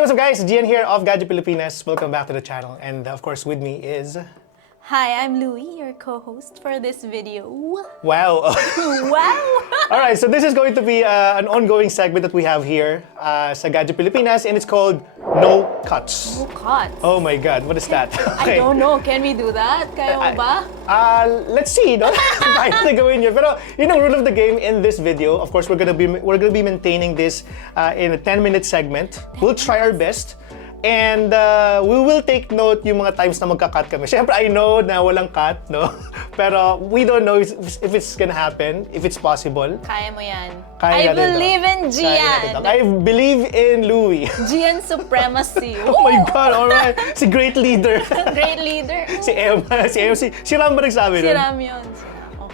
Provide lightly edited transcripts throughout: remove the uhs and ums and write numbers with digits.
Hey, what's up guys? Gian here of Gadget Pilipinas. Welcome back to the channel. And of course with me is... Hi, I'm Luie, your co-host for this video. Wow! Wow! Alright, so this is going to be an ongoing segment that we have here sa Gadget Pilipinas, and it's called No Cuts. No cuts. Oh my God, what is that? I don't know. Can we do that? Kaya mo ba? Let's see, no? Kaya na gawin yun. Pero yun ang rule of the game in this video. Of course, we're gonna be maintaining this in a 10-minute segment. We'll try our best. And we will take note yung mga times na magka-cut kami. Siyempre, I know na walang cut, no? Pero we don't know if it's gonna happen, if it's possible. Kaya mo yan. Kaya I believe in Gian. I believe in Luie. Gian supremacy. Oh my God, alright. Si great leader. Great leader. Si Emma, si Ram ba nagsabi nun? Si Ram yun.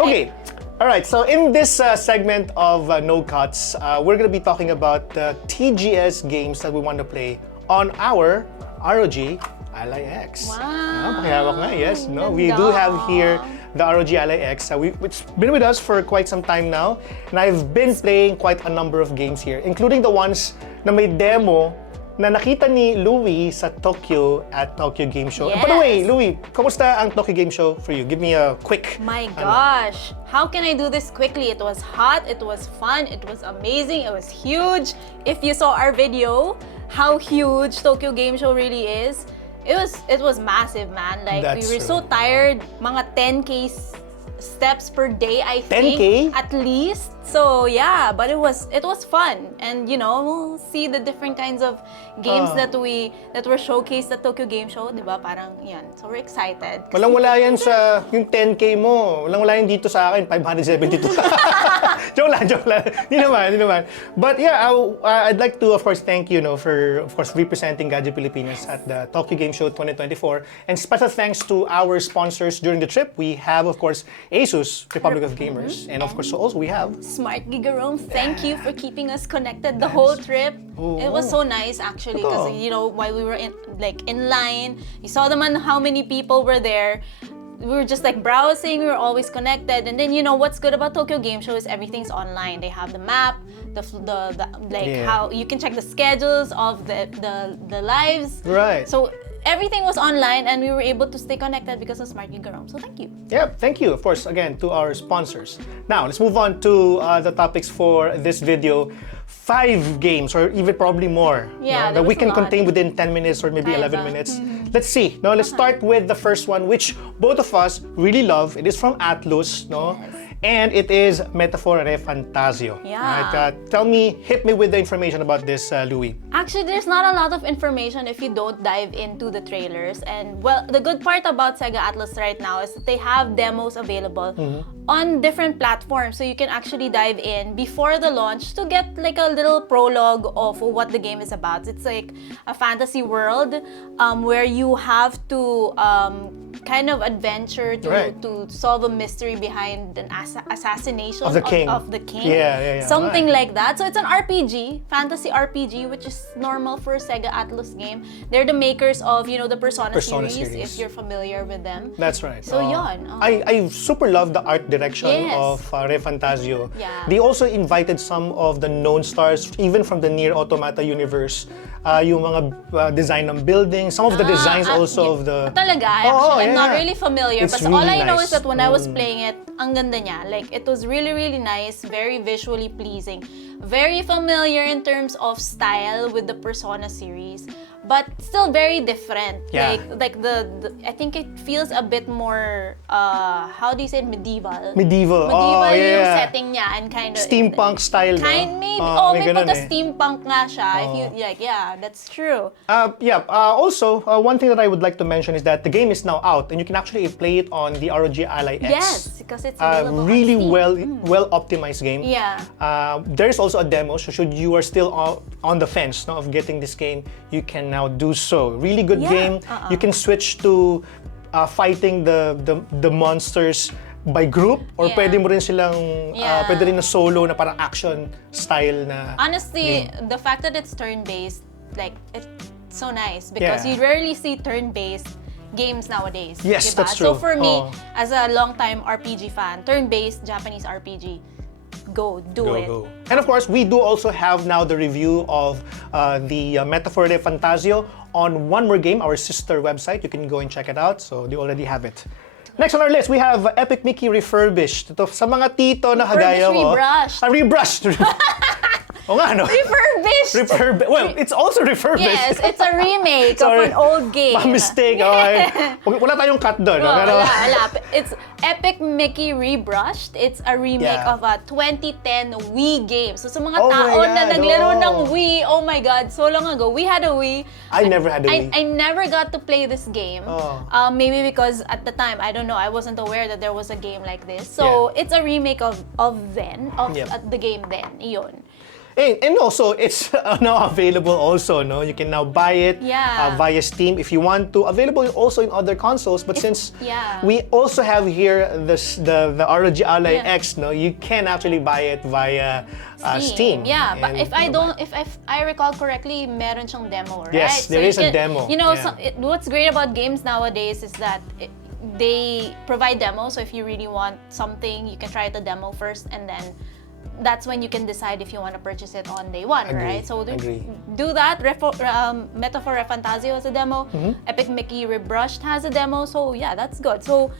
Okay. Alright, so in this segment of No Cuts, we're gonna be talking about the TGS games that we want to play on our ROG Ally X. Wow. Pakihawak nga, yes. No, we do have here the ROG Ally X. It's been with us for quite some time now, and I've been playing quite a number of games here, including the ones na may demo na nakita ni Luie sa Tokyo at Tokyo Game Show. Yes. And by the way, Luie, kamusta ang Tokyo Game Show for you? Give me a quick... My gosh, how can I do this quickly? It was hot, it was fun, it was amazing, it was huge. If you saw our video, how huge Tokyo Game Show really is, it was massive, man. Like, That's we were true. so tired. Mga 10K steps per day, I think. 10K? At least. So yeah, but it was fun, and you know, we'll see the different kinds of games that were showcased at Tokyo Game Show, di ba? Parang yan. So we're excited. Walang-wala yan sa yung 10K mo. Walang-wala yan dito sa akin, 572. Joke lang. Di naman. But yeah, I'd like to, of course, thank you, for, of course, representing Gadget Pilipinas at the Tokyo Game Show 2024. And special thanks to our sponsors during the trip. We have, of course, ASUS, Republic of Gamers. And of course, also we have... Smart Gigaroom, thank you for keeping us connected the whole trip. It was so nice actually, because while we were in line, you saw naman how many people were there. We were just like browsing, we were always connected. And then what's good about Tokyo Game Show is everything's online. They have the map, how you can check the schedules of the lives. Right. So everything was online, and we were able to stay connected because of Smart Gigaroom. So thank you. Yeah, thank you, of course, again, to our sponsors. Now, let's move on to the topics for this video. 5 games, or even probably more, Yeah, that we was a can lot. contain within 10 minutes or maybe Kaya 11 ba? minutes. Let's see. No, let's start with the first one, which both of us really love. It is from Atlus, no? Yes. And it is Metaphor Re Fantasio. Yeah. Right, hit me with the information about this, Luie. Actually, there's not a lot of information if you don't dive into the trailers. And well, the good part about Sega Atlus right now is that they have demos available on different platforms. So you can actually dive in before the launch to get like a little prologue of what the game is about. It's like a fantasy world where you have to kind of adventure to solve a mystery behind an assassination Of the king. Yeah. Something like that. So it's an RPG, fantasy RPG, which is normal for a Sega Atlus game. They're the makers of, the Persona series, if you're familiar with them. That's right. So yon. I super love the art direction Yes. of Re Fantasio. Yeah. They also invited some of the known stars, even from the Nier Automata universe. Yung mga design ng buildings, some of the designs also of the... Talaga, actually, I'm not yeah. really familiar. It's But really all I know nice. is that when I was playing it, ang ganda niya. Like, it was really, really nice, very visually pleasing. Very familiar in terms of style with the Persona series, but still very different. Yeah. Like the I think it feels a bit more, how do you say it? Medieval. Medieval. Yung setting niya, and kind of... Steampunk style, no? Maybe. May may ganun pagka-steampunk nga siya. If you, that's true. Also, one thing that I would like to mention is that the game is now out, and you can actually play it on the ROG Ally X. Yes, because it's available on really Steam. well optimized game. Yeah. There's also a demo, so should you are still on the fence of getting this game, you can now do so. Really good game. You can switch to fighting the monsters by group, or pwede mo rin silang pwede rin na solo na parang action style na. Honestly, the fact that it's turn-based, like, it's so nice because you rarely see turn-based games nowadays. Yes, diba? that's true. So for me, as a long-time RPG fan, turn-based Japanese RPG, go do it. Go. And of course, we do also have now the review of the Metaphor de Fantasio on One More Game, our sister website. You can go and check it out. So they already have it. Next on our list, we have Epic Mickey Refurbished. Ito sa mga tito na kagaya mo. Rebrushed. Rebrushed. O nga, no? Refurbished! Well, it's also refurbished. Yes, it's a remake of an old game. Mistake. Okay. Wala tayong cut doon. Well, Pero, wala. It's Epic Mickey Rebrushed. It's a remake of a 2010 Wii game. So sa mga tao na naglaro ng Wii, oh my God, so long ago. We had a Wii. I never had a Wii. I never got to play this game. Maybe because at the time, I don't know, I wasn't aware that there was a game like this. So it's a remake of the game then. Iyon. And also, it's now available also, no? You can now buy it via Steam if you want to. Available also in other consoles, but since we also have here the ROG Ally X, no? You can actually buy it via Steam. Yeah, but if I recall correctly, meron siyang demo, right? Yes, there is a demo. You know, what's great about games nowadays is that they provide demos. So if you really want something, you can try the demo first, and then that's when you can decide if you want to purchase it on day one, right? So do that. Metaphor Fantasio has a demo. Epic Mickey Rebrushed has a demo. So yeah, that's good. So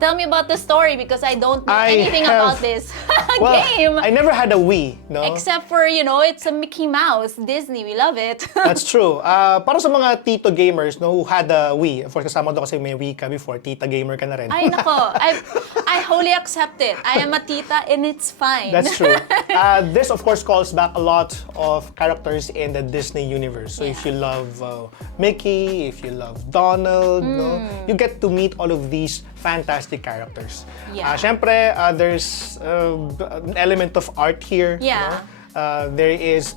tell me about the story because I don't know anything about this game. I never had a Wii, no? Except for, you know, it's a Mickey Mouse. Disney, we love it. That's true. Para sa mga tito gamers no, who had a Wii, of course kasama doon kasi may Wii ka before, tita gamer ka na rin. Ay nako, I wholly accept it. I am a tita and it's fine. That's true. This of course calls back a lot of characters in the Disney universe. So if you love Mickey, if you love Donald, no, you get to meet all of these fantastic characters. Syempre, there's an element of art here. Yeah. There is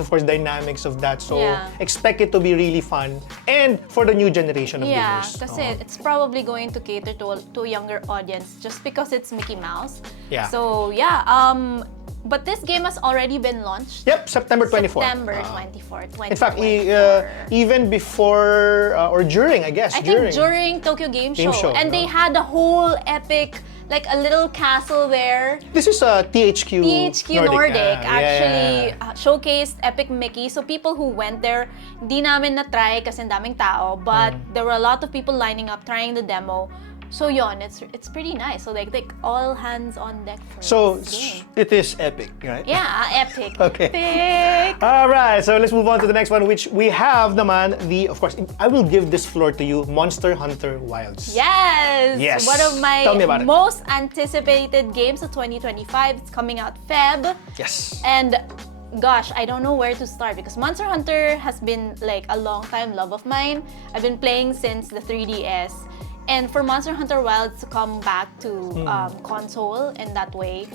of course dynamics of that. So expect it to be really fun and for the new generation of gamers. Yeah, kasi it's probably going to cater to a younger audience just because it's Mickey Mouse. Yeah. So yeah, but this game has already been launched. Yep, September 24. September 24, 2024. In fact, even before or during, I guess. I think during Tokyo Game Show. And they had a whole epic, like a little castle there. This is THQ Nordic actually showcased Epic Mickey. So people who went there, di namin na-try kasi ang daming tao. But there were a lot of people lining up trying the demo. So yon, it's pretty nice. So like all hands on deck for this game. It is epic, right? Yeah, epic. Okay. Epic. All right, so let's move on to the next one, which we have naman of course, I will give this floor to you, Monster Hunter Wilds. Yes. One of my most anticipated games of 2025. It's coming out Feb. Yes. And gosh, I don't know where to start because Monster Hunter has been like a long time love of mine. I've been playing since the 3DS. And for Monster Hunter Wilds to come back to console in that way,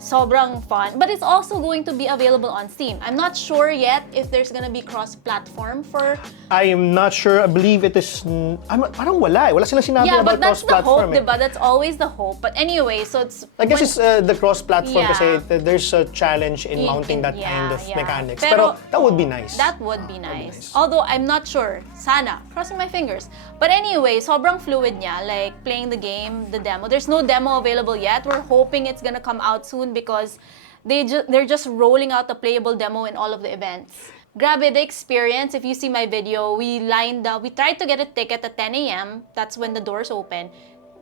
sobrang fun. But it's also going to be available on Steam. I'm not sure yet if there's gonna be cross-platform for... I am not sure. I believe it is... Parang wala. Wala silang sinabi about cross-platform. Yeah, but that's the hope, diba? That's always the hope. But anyway, so it's... I guess it's the cross-platform kasi there's a challenge in mounting that kind of mechanics. Pero that would be nice. That would be nice. Although I'm not sure. Sana. Crossing my fingers. But anyway, sobrang fluid niya. Like, playing the game, the demo. There's no demo available yet. We're hoping it's gonna come out soon because they're just rolling out a playable demo in all of the events. Grabe the experience. If you see my video, we tried to get a ticket at 10 a.m. That's when the doors open.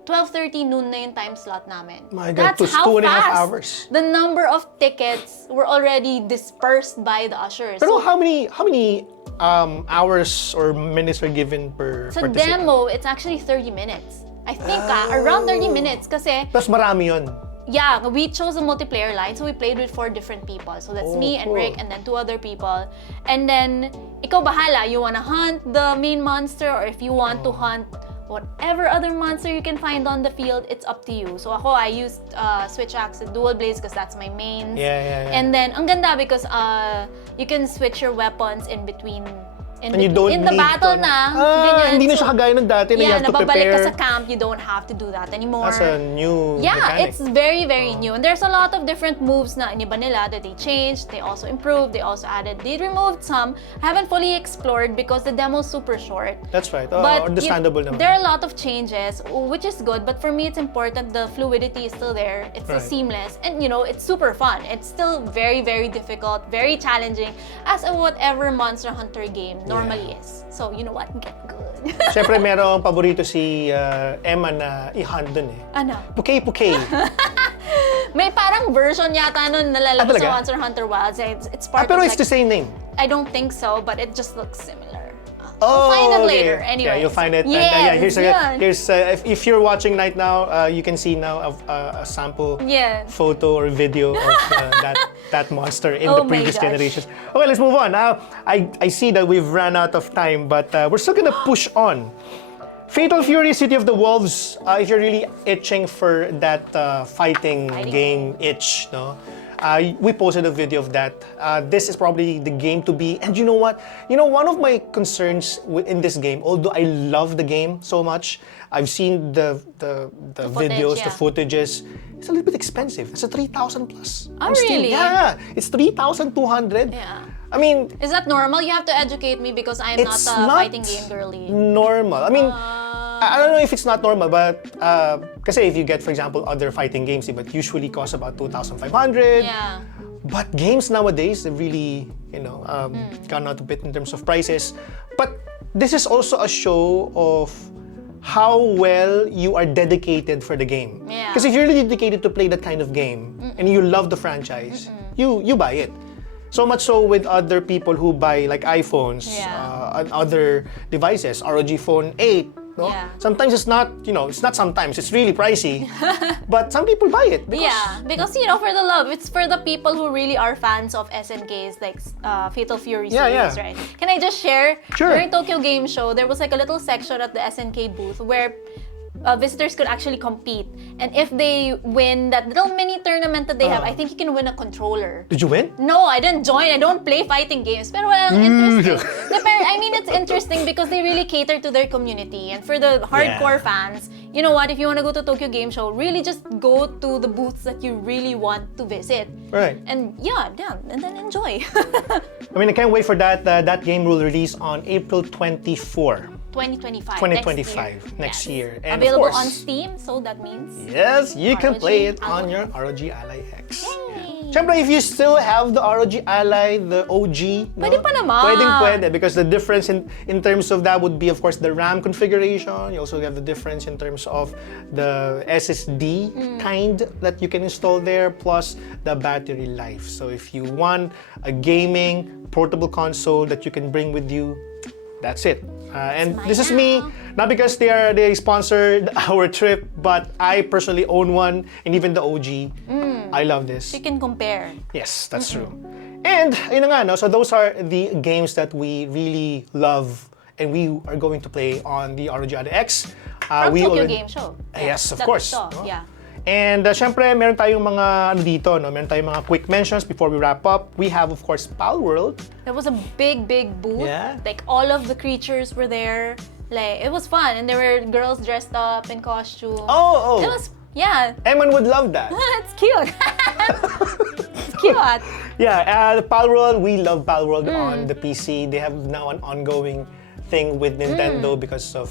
12:30 noon na yung time slot namin. My God, that's how 2.5 fast hours. the number of tickets were already dispersed by the ushers. Pero how many hours or minutes are given per Sa participant? demo, it's actually 30 minutes. I think around 30 minutes kasi... Tapos marami yun. Yeah, we chose a multiplayer line, so we played with 4 different people. So that's me and Rick and then 2 other people. And then, ikaw bahala, you wanna hunt the main monster or if you want to hunt whatever other monster you can find on the field, it's up to you. So I used Switch Axe and Dual Blades because that's my mains. Yeah. And then, ang ganda because you can switch your weapons in between And you don't in the need battle to, na. hindi na siya kagaya ng dati na you Yeah, have to nababalik prepare. ka sa camp, you don't have to do that anymore. That's a new Yeah, mechanic. it's very, very new. And there's a lot of different moves na iniba nila that they changed, they also improved, they also added, they removed some. I haven't fully explored because the demo's super short. That's right. But Understandable naman. there are a lot of changes, which is good. But for me, it's important the fluidity is still there. It's still Right. seamless. And, it's super fun. It's still very, very difficult, very challenging, as a whatever Monster Hunter game normally is. So, you know what? Get good. Siyempre, merong paborito si Emma na i-hunt dun eh. Ano? Pukei-pukei. May parang version yata nun nalalabas talaga? sa Monster Hunter Wilds. It's part Pero of it's the same name. I don't think so, but it just looks similar. Oh, I'll find it okay. later. Anyway. Yeah, you'll find it. Yes, Here's yun. if you're watching right now, you can see now a sample Yeah. photo or video of that monster in Oh the my previous gosh. generations. Okay, let's move on. I see that we've run out of time, but we're still gonna push on. Fatal Fury City of the Wolves, if you're really itching for that fighting game itch, no? We posted a video of that. This is probably the game to be. And you know what? One of my concerns in this game, although I love the game so much, I've seen the videos, yeah. the footages. It's a little bit expensive. It's a 3,000 plus. Oh, on Steam. really? Yeah, it's 3,200. Yeah. I mean, Is that normal? You have to educate me because I'm not it's a not fighting game girly. normal. I mean, I don't know if it's not normal, but kasi if you get, for example, other fighting games, but usually cost about 2,500. Yeah. But games nowadays, they've really, gone out a bit in terms of prices. But this is also a show of how well you are dedicated for the game. Yeah. Because if you're really dedicated to play that kind of game and you love the franchise, you buy it. So much so with other people who buy like iPhones and other devices, ROG Phone 8. No? Yeah. Sometimes it's not, it's not sometimes, it's really pricey. But some people buy it. Because for the love, it's for the people who really are fans of SNKs, like Fatal Fury series, right? Can I just share? Sure. During Tokyo Game Show, there was like a little section at the SNK booth where visitors could actually compete. And if they win that little mini tournament that they have, I think you can win a controller. Did you win? No, I didn't join. I don't play fighting games. Pero interesting. It's interesting because they really cater to their community. And for the hardcore fans, you know what? If you want to go to Tokyo Game Show, really just go to the booths that you really want to visit. Right. And and then enjoy. I mean, I can't wait for that. That game will release on April 24. 2025. 2025, next year. And of available course, on Steam, so that means yes, you can ROG play it on Ally. your ROG Ally X. Yay! Siyempre, if you still have the ROG Ally, the OG, Pwede pa naman. Pwede. Because the difference in terms of that would be, of course, the RAM configuration. You also have the difference in terms of the SSD kind that you can install there, plus the battery life. So if you want a gaming portable console that you can bring with you, that's it. And this is me, not because they sponsored our trip, but I personally own one, and even the OG. I love this. you can compare. Yes, that's true. And yun na nga, no? So those are the games that we really love and we are going to play on the ROG Ally X. From Tokyo Game Show. Yes, of That course. we saw, no? yeah. And syempre, meron tayong mga dito, no? Meron tayong mga quick mentions before we wrap up. We have, of course, Pal World. There was a big booth. Yeah. Like all of the creatures were there. Like it was fun, and there were girls dressed up in costume. Oh. It was Eman would love that. it's cute. It's cute. Yeah, Pal World, we love Pal World on the PC. They have now an ongoing thing with Nintendo because of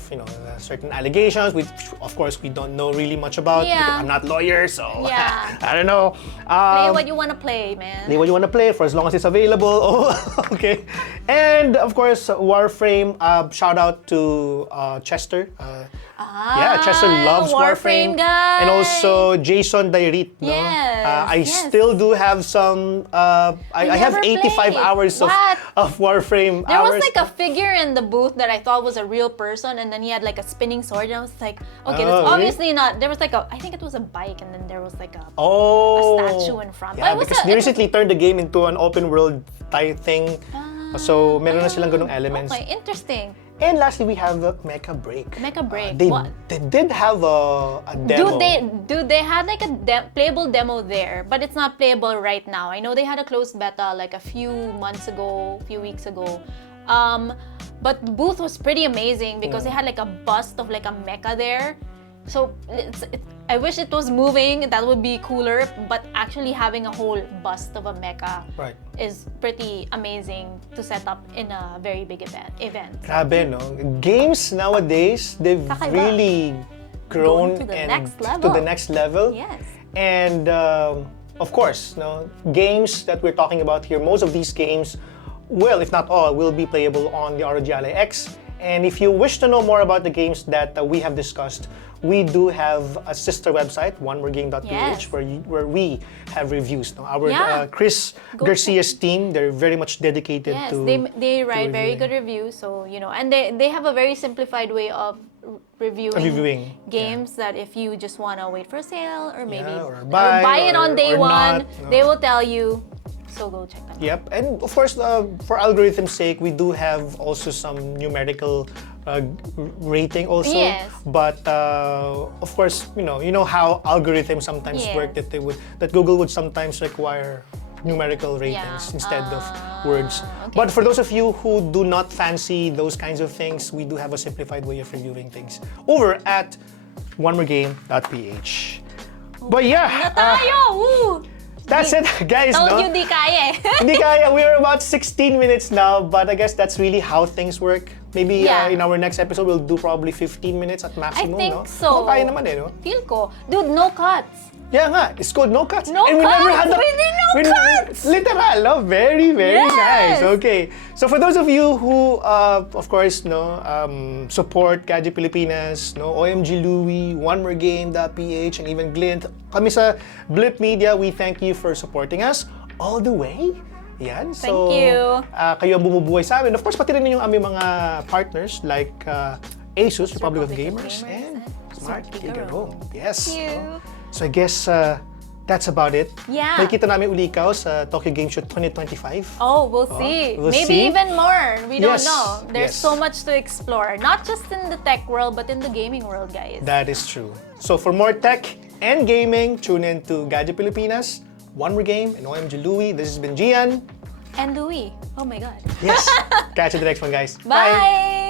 certain allegations, which of course we don't know really much about. Yeah. Because I'm not a lawyer, so Yeah. I don't know. Play what you want to play, man. Play what you want to play for as long as it's available. Oh, okay. And of course, Warframe. Shout out to Chester. Chester loves Warframe guy. and also Jason Dairit. No? Yes, I yes. still do have some. I have never 85 played. hours What? of Warframe There hours. was like a figure in the booth that I thought was a real person, and then he had like a spinning sword, and I was like, okay, that's really? obviously not. There was like I think it was a bike, and then there was like a statue in front. But Yeah, it was because they recently turned the game into an open world type thing. So meron na silang ganung elements. Okay, interesting. And lastly, we have Mecha Break. Mecha Break, They what? did have a demo. They had like a playable demo there, but it's not playable right now. I know they had a closed beta like a few months ago, a few weeks ago. But the booth was pretty amazing because they had like a bust of like a mecha there. So I wish it was moving. That would be cooler. But actually having a whole bust of a mecha is pretty amazing to set up in a very big event. Grabe, no? Games nowadays, they've Kakaiba. really grown To the and next level. to the next level. Yes. And of course, no, games that we're talking about here, most of these games, well, if not all, will be playable on the ROG Ally X. And if you wish to know more about the games that we have discussed, we do have a sister website, onemoregame.ph, Yes. where we have reviews. No? Our Yeah. Chris Go Garcia's team, they're very much dedicated Yes, to they write very reviewing. good reviews. So, you know, and they have a very simplified way of reviewing games that if you just want to wait for a sale or maybe or buy it on day or one, not, no. they will tell you. So go check them out. Yep, and of course, for algorithm's sake, we do have also some numerical rating also. Yes. But of course, you know how algorithms sometimes Yes. work, that Google would sometimes require numerical ratings instead of words. okay. But for those of you who do not fancy those kinds of things, we do have a simplified way of reviewing things over at onemoregame.ph. But yeah, Tayo! Woo! that's it, guys. Told No? you di kaya eh. Hindi kaya. We're about 16 minutes now, but I guess that's really how things work. Maybe Yeah. in our next episode, we'll do probably 15 minutes at maximum, think no? so. Oh, kaya naman eh, no? Feel ko. Dude, no cuts. Yeah nga, it's called No Cuts. No And we never cuts! had the... We did no cuts! Literal, no? Very, very Yes! nice. Okay. So for those of you who, of course, no, support Gadget Pilipinas, no, OMG Luie, onemoregame.ph, and even Glint, kami sa Blip Media, we thank you for supporting us all the way. Yan. So, Thank you. Kayo ang bumubuhay sa amin. Of course, pati rin yung aming mga partners like ASUS, Republic of Gamers, and Smart Figaro. Yes. Thank you. So I guess that's about it. Yeah. Nakikita namin uli ikaw sa Tokyo Game Show 2025. Oh, we'll see. we'll Maybe see. even more. We don't Yes, know. There's yes. so much to explore. Not just in the tech world, but in the gaming world, guys. That is true. So for more tech and gaming, tune in to Gadget Pilipinas, One More Game, and OMG Luie. This has been Gian. And Luie. Oh my God. Yes. Catch you the next one, guys. Bye.